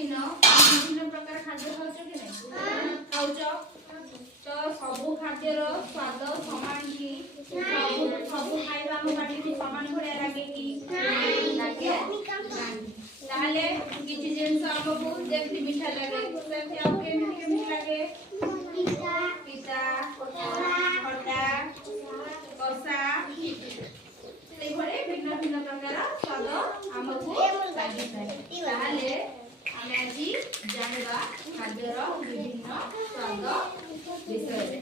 दिन विभिन्न प्रकार खाद्य खाऊच कि नहीं खाऊच तो सबु खाद्यर स्वाद समान कि सबु खाइबा हम पाटी की समान भड़िया लागे कि लागे ताले किछि जिंस हमको जेमति मीठा लागे सेमति आ केमति लागे पिता खट्टा कसा से भड़े भिन्न भिन्न प्रकार स्वाद हमको लागे ताले आमे आज जानबा खाद्यर विभिन्न स्वाद विषय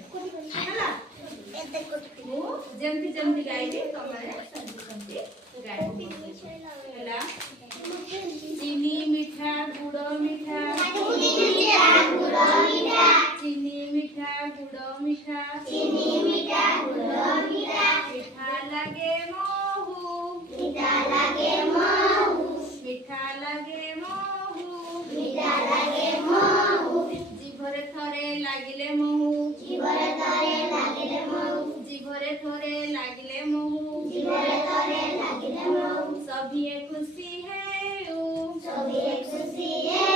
हला मु जेमति जेमति गाइबी तमरे सेमति गाइबी हला चीनी मीठा गुड़ मीठा चीनी मीठा गुड़ मीठा चीनी मीठा गुड़ मीठा चीनी मीठा गुड़ मीठा मीठा लागे महू मीठा लागे महू मीठा लागे महू मीठा लागे महू जीभरे थरे लागिले महू जीभरे थरे लागिले महू जीभरे थरे लागिले महू जीभरे थरे लागिले महू सभी खुशी है सभी खुशी है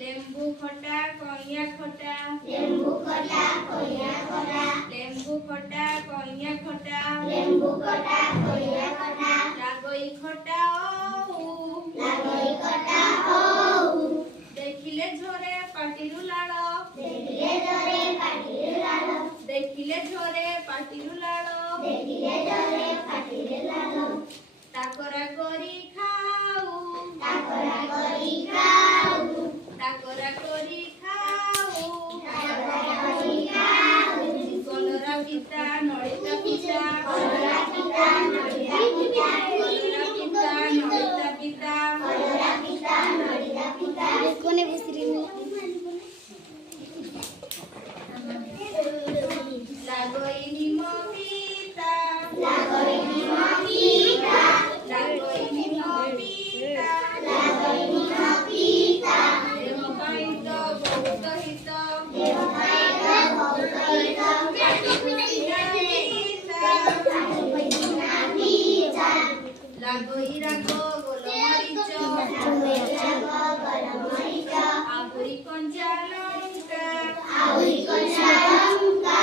लेंबू खट्टा कइया खट्टा लेंबू खट्टा कइया खट्टा लेंबू खट्टा कइया खट्टा लेंबू खट्टा कइया खट्टा लागई खट्टा लागई खट्टा देखिले झरे पाटिरु लाड़ देखिले झरे पाटिरु लाड़ देखिले झरे पाटिरु लाड़ देखिले झरे पाटिरु लाड़ टाकरा करी खाऊ टाकरा करी खाऊ टाकरा करी खाऊ टाकरा करी खाऊ कलरा पिता नळिता पिता कलरा पिता नळिता पिता कलरा पिता नळिता पिता कलरा पिता नळिता पिता कोने बसरी लागोई निम पिता लागोई निम पिता लागोई निम पिता लागोई निम पिता देव पाई तो बहुत हित देव पाई तो बहुत हित लागोई रागो गोलमरिच आबुरी कंचा लंका आबुरी कंचा लंका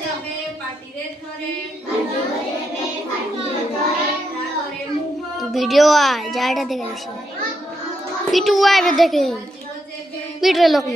जबे पाटिरे थरे जबे पाटिरे थरे तारे मुह वीडियो आ जाड़ा देखे फिट हुआ है देखे फिट रे लोग